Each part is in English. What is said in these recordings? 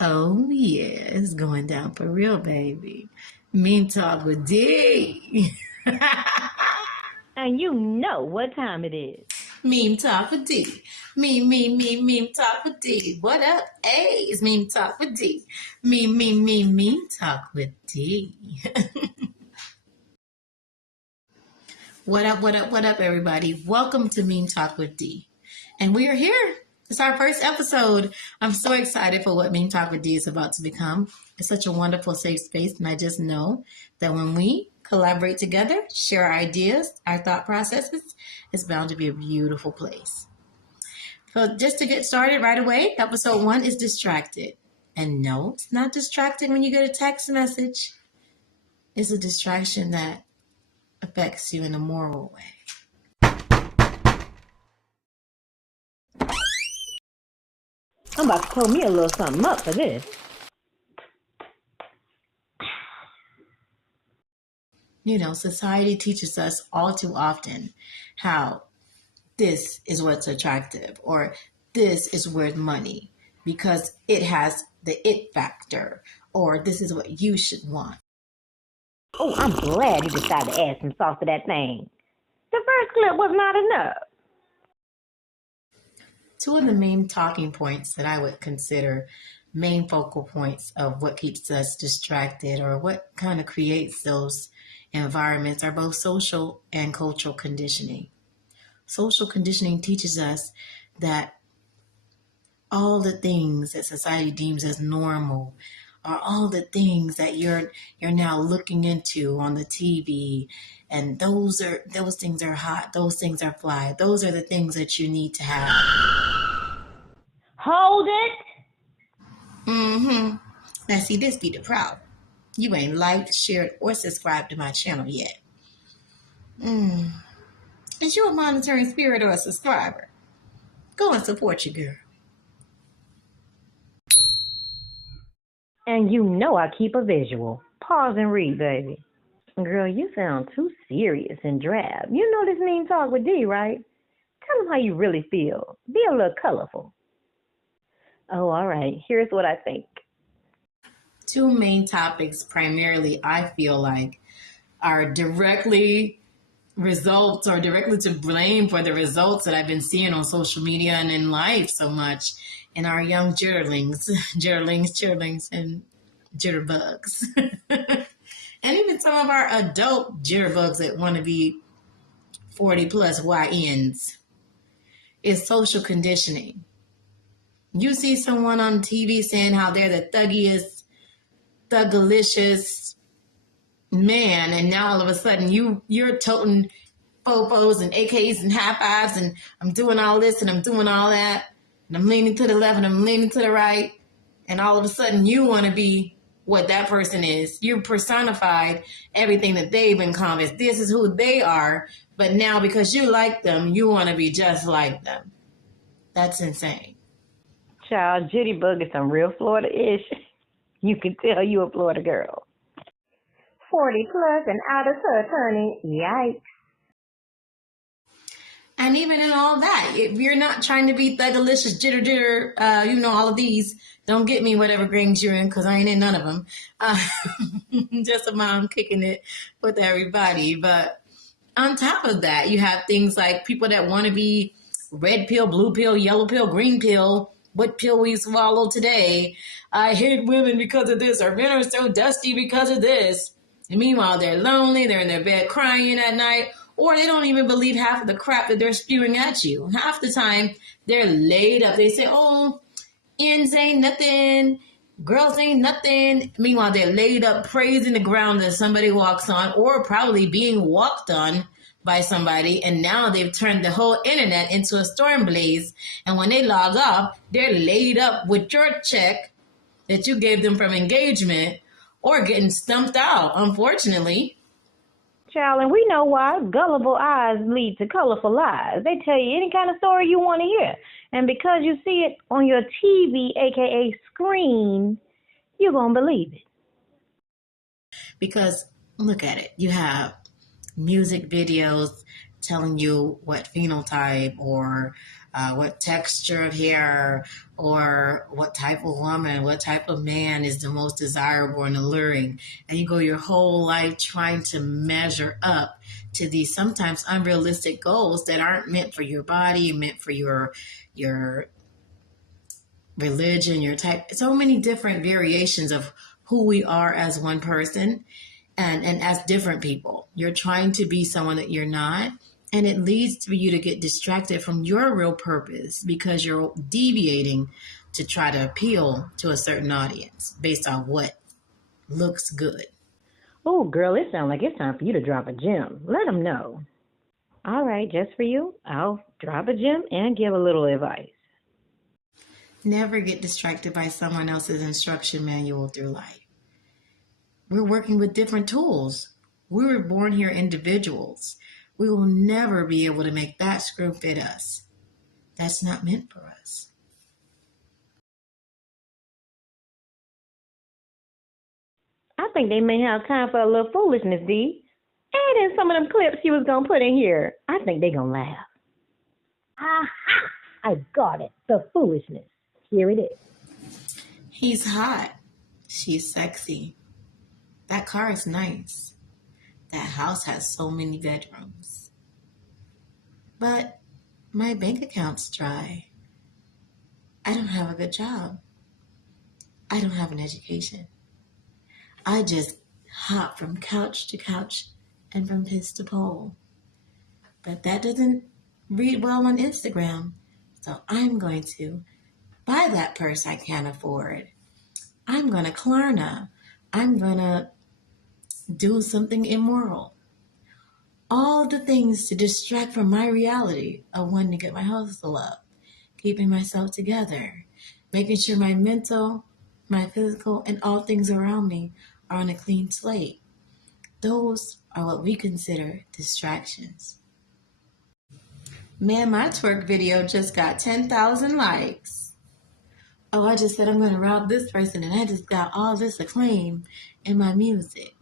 Oh, yeah, it's going down for real, baby. Mean Talk with D. And you know what time it is. Meme Talk with D. Meme Talk with D. What up? Hey, it's Meme Talk with D. Meme Talk with D. What up, everybody? Welcome to Meme Talk with D. And we are here. It's our first episode. I'm so excited for what Meme Talk with D is about to become. It's such a wonderful, safe space. And I just know that when we collaborate together, share our ideas, our thought processes, it's bound to be a beautiful place. So just to get started right away, episode 1 is distracted. And no, it's not distracted when you get a text message. It's a distraction that affects you in a moral way. I'm about to pull me a little something up for this. You know, society teaches us all too often how this is what's attractive or this is worth money because it has the it factor or this is what you should want. Oh, I'm glad you decided to add some sauce to that thing. The first clip was not enough. Two of the main talking points that I would consider main focal points of what keeps us distracted or what kind of creates those environments are both social and cultural conditioning. Social conditioning teaches us that all the things that society deems as normal are all the things that you're now looking into on the TV, and those things are hot, those things are fly, those are the things that you need to have. Hold it. Now see, this be the problem. You ain't liked, shared, or subscribed to my channel yet. Is you a monitoring spirit or a subscriber? Go and support your girl. And you know I keep a visual. Pause and read, baby. Girl, you sound too serious and drab. You know this Mean Talk with D, right? Tell them how you really feel. Be a little colorful. Oh, all right. Here's what I think. Two main topics, primarily, I feel like, are directly results or directly to blame for the results that I've been seeing on social media and in life so much in our young jitterlings, and jitterbugs. And even some of our adult jitterbugs that want to be 40 plus YNs. Is social conditioning. You see someone on TV saying how they're the thuggiest, thuggalicious man, and now all of a sudden you're toting fofos and AKs and high fives, and I'm doing all this and I'm doing all that, and I'm leaning to the left and I'm leaning to the right, and all of a sudden you want to be what that person is. You personified everything that they've encompassed. This is who they are, but now because you like them, you want to be just like them. That's insane. Child, Jittybug is some real Florida-ish. You can tell you a Florida girl. 40 plus and out of touch, honey. Yikes. And even in all that, if you're not trying to be thuggalicious, jitter, all of these, don't get me whatever gangs you're in, because I ain't in none of them. Just a mom kicking it with everybody. But on top of that, you have things like people that want to be red pill, blue pill, yellow pill, green pill. What pill we swallow today? I hate women because of this, or men are so dusty because of this. And meanwhile, they're lonely, they're in their bed crying at night, or they don't even believe half of the crap that they're spewing at you. Half the time, they're laid up. They say, oh, ends ain't nothing, girls ain't nothing. Meanwhile, they're laid up praising the ground that somebody walks on, or probably being walked on by somebody, and now they've turned the whole internet into a storm blaze. And when they log off, they're laid up with your check that you gave them from engagement or getting stumped out, unfortunately. Child, and we know why. Gullible eyes lead to colorful lies. They tell you any kind of story you want to hear. And because you see it on your TV, aka screen, you're going to believe it. Because look at it. You have music videos telling you what phenotype or what texture of hair, or what type of woman, what type of man is the most desirable and alluring. And you go your whole life trying to measure up to these sometimes unrealistic goals that aren't meant for your body, meant for your religion, your type, so many different variations of who we are as one person and as different people. You're trying to be someone that you're not. And it leads for you to get distracted from your real purpose because you're deviating to try to appeal to a certain audience based on what looks good. Oh, girl, it sounds like it's time for you to drop a gem. Let them know. All right, just for you, I'll drop a gem and give a little advice. Never get distracted by someone else's instruction manual through life. We're working with different tools. We were born here individuals. We will never be able to make that screw fit us. That's not meant for us. I think they may have time for a little foolishness, Dee. And in some of them clips you was going to put in here, I think they going to laugh. Aha! I got it. The foolishness. Here it is. He's hot. She's sexy. That car is nice. That house has so many bedrooms. But my bank account's dry. I don't have a good job. I don't have an education. I just hop from couch to couch and from piss to pole. But that doesn't read well on Instagram. So I'm going to buy that purse I can't afford. I'm going to Klarna. I'm going to do something immoral. All the things to distract from my reality of wanting to get my hustle up, keeping myself together, making sure my mental, my physical, and all things around me are on a clean slate. Those are what we consider distractions. Man, my twerk video just got 10,000 likes. Oh, I just said I'm going to rob this person and I just got all this acclaim in my music.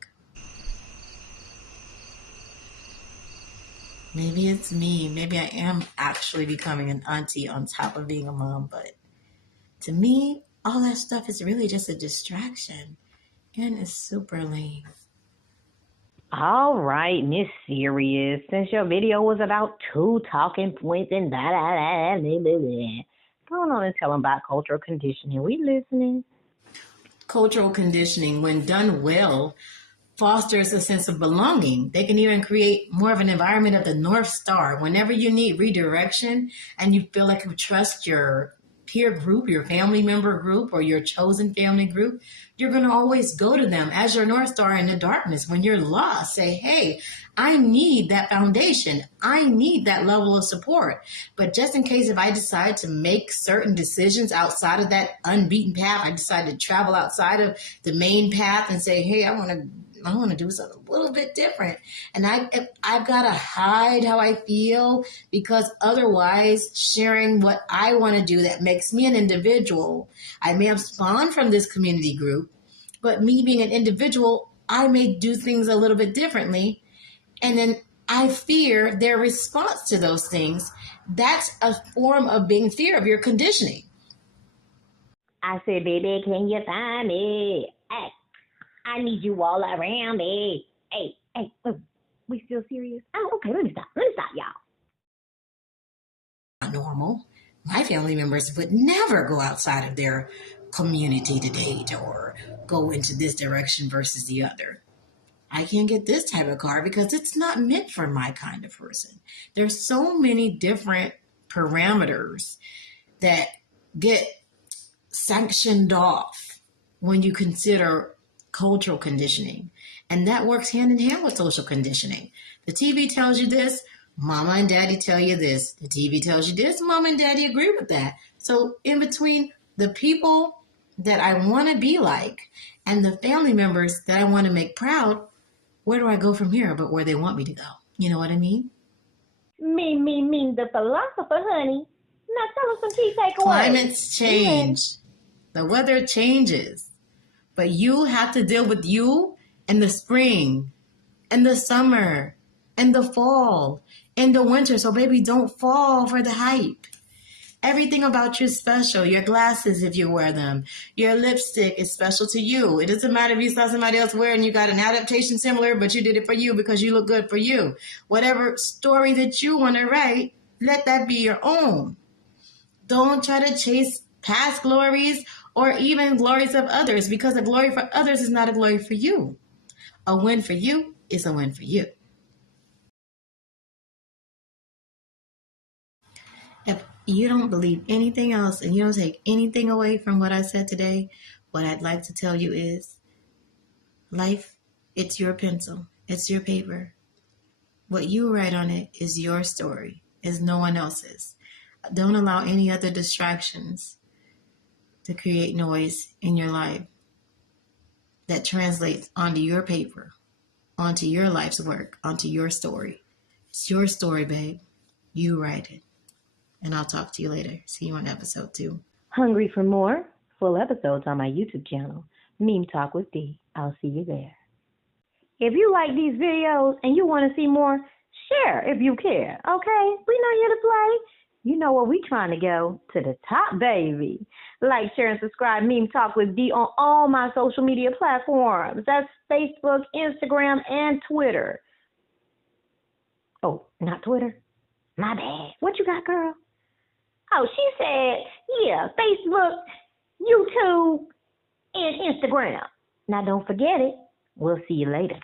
Maybe it's me. Maybe I am actually becoming an auntie on top of being a mom. But to me, all that stuff is really just a distraction. And it's super lame. All right, Miss Serious. Since your video was about 2 talking points and go on and tell them about cultural conditioning. We listening. Cultural conditioning, when done well, fosters a sense of belonging. They can even create more of an environment of the North Star. Whenever you need redirection and you feel like you trust your peer group, your family member group, or your chosen family group, you're going to always go to them as your North Star in the darkness. When you're lost, say, hey, I need that foundation. I need that level of support. But just in case if I decide to make certain decisions outside of that unbeaten path, I decide to travel outside of the main path and say, hey, I want to do something a little bit different. And I've got to hide how I feel, because otherwise sharing what I want to do that makes me an individual. I may have spawned from this community group, but me being an individual, I may do things a little bit differently. And then I fear their response to those things. That's a form of being fear of your conditioning. I said, baby, can you find me? Hey, I need you all around me. Hey, we still serious? Oh, okay, let me stop, y'all. Not normal. My family members would never go outside of their community to date or go into this direction versus the other. I can't get this type of car because it's not meant for my kind of person. There's so many different parameters that get sanctioned off when you consider cultural conditioning. And that works hand in hand with social conditioning. The TV tells you this, mama and daddy tell you this. The TV tells you this, mama and daddy agree with that. So in between the people that I want to be like and the family members that I want to make proud, where do I go from here but where they want me to go? You know what I mean? Me, the philosopher, honey. Now tell us some key takeaways. Climates change. The weather changes. But you have to deal with you in the spring, in the summer, in the fall, in the winter. So baby, don't fall for the hype. Everything about you is special. Your glasses, if you wear them. Your lipstick is special to you. It doesn't matter if you saw somebody else wear and you got an adaptation similar, but you did it for you because you look good for you. Whatever story that you want to write, let that be your own. Don't try to chase past glories or even glories of others, because a glory for others is not a glory for you. A win for you is a win for you. If you don't believe anything else and you don't take anything away from what I said today, what I'd like to tell you is life, it's your pencil, it's your paper. What you write on it is your story, is no one else's. Don't allow any other distractions to create noise in your life that translates onto your paper, onto your life's work, onto your story. It's your story, babe. You write it. And I'll talk to you later. See you on episode 2. Hungry for more? Full episodes on my YouTube channel, Meme Talk with D. I'll see you there. If you like these videos and you want to see more, share if you care, okay? We not here to play. You know where we trying to go? To the top, baby. Like, share, and subscribe Meme Talk with D on all my social media platforms. That's Facebook, Instagram, and Twitter. Oh, not Twitter? My bad. What you got, girl? Oh, she said, yeah, Facebook, YouTube, and Instagram. Now, don't forget it. We'll see you later.